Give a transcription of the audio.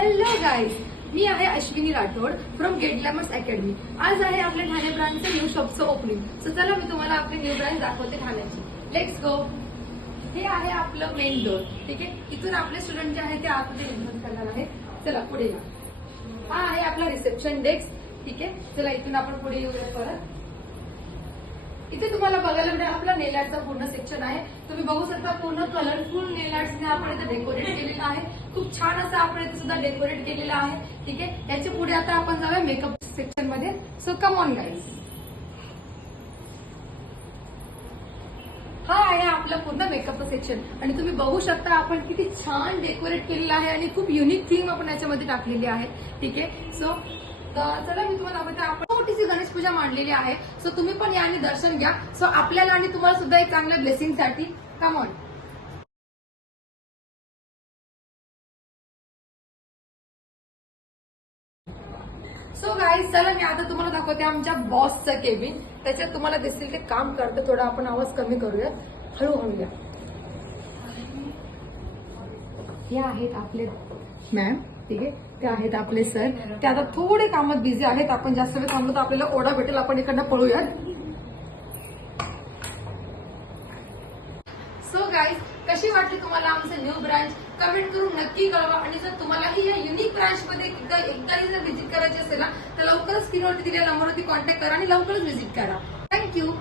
Hello guys, मी आहे Ashwini Rathod from get glamours academy. आज आहे आपल्या ठाणे ब्रांचचं न्यू शॉपचं ओपनिंग. सो चला मी तुम्हाला आपली न्यू ब्रांच दाखवते ठाण्याची. Let's go. हे आहे आपलं मेन डोर. ठीक आहे, इथून आपले स्टुडंट जे आहे ते आतमध्ये एंटर करणार आहे. चला पुढे या. हा आहे आपला रिसेप्शन डेस्क. ठीक आहे, चला इथून आपण पुढे येऊया परत. इथे तुम्हाला बघायला मिळेल आपला नेल आर्टचा पूर्ण सेक्शन आहे. तुम्ही बघू शकता पूर्ण कलरफुल नेल आर्ट्सने आपण इथे डेकोरेट केलेलं आहे. खूप छान असं आपण इथे सुद्धा डेकोरेट केलेलं आहे. ठीक आहे, याच्या पुढे आता आपण जाऊया मेकअप सेक्शन मध्ये. So come on guys. हा आहे आपलं पूर्ण मेकअप सेक्शन आणि तुम्ही बघू शकता आपण किती छान डेकोरेट केलेलं आहे आणि खूप युनिक थीम आपण याच्यामध्ये टाकलेली आहे. ठीक आहे, सो चला मी तुम्हाला दाखवते. आपण मोठीशी गणेश पूजा मांडलेली आहे. सो तुम्ही पण याने दर्शन घ्या. सो आपल्याला आणि तुम्हाला सुद्धा एक चांगल्या ब्लेसिंग साठी कम ऑन. सो गाईज, चला मी आता तुम्हाला दाखवते आमच्या बॉसचं केबिन. त्याच्यात तुम्हाला दिसतील ते काम करतं. थोडा आपण आवाज कमी करूया, हळूहळू या. हे आहेत आपले मॅम. ठीक आहे, ते आहेत आपले सर. ते आता थोडे कामात बिझी आहेत. आपण जास्त वेळ थांबलो तर आपल्याला ओढा भेटेल. आपण इकडनं पळूया. सो गाईज, कशी वाटली तुम्हाला आमचं न्यू ब्रांच? कमेंट करून नक्की कळवा. आणि जर तुम्हालाही या युनिक ब्रांच मध्ये एकदाही जर व्हिजिट करायची असेल ना, तर लवकरच स्क्रीनवरती दिलेल्या नंबरवरती कॉन्टॅक्ट करा आणि लवकरच व्हिजिट करा. थँक्यू.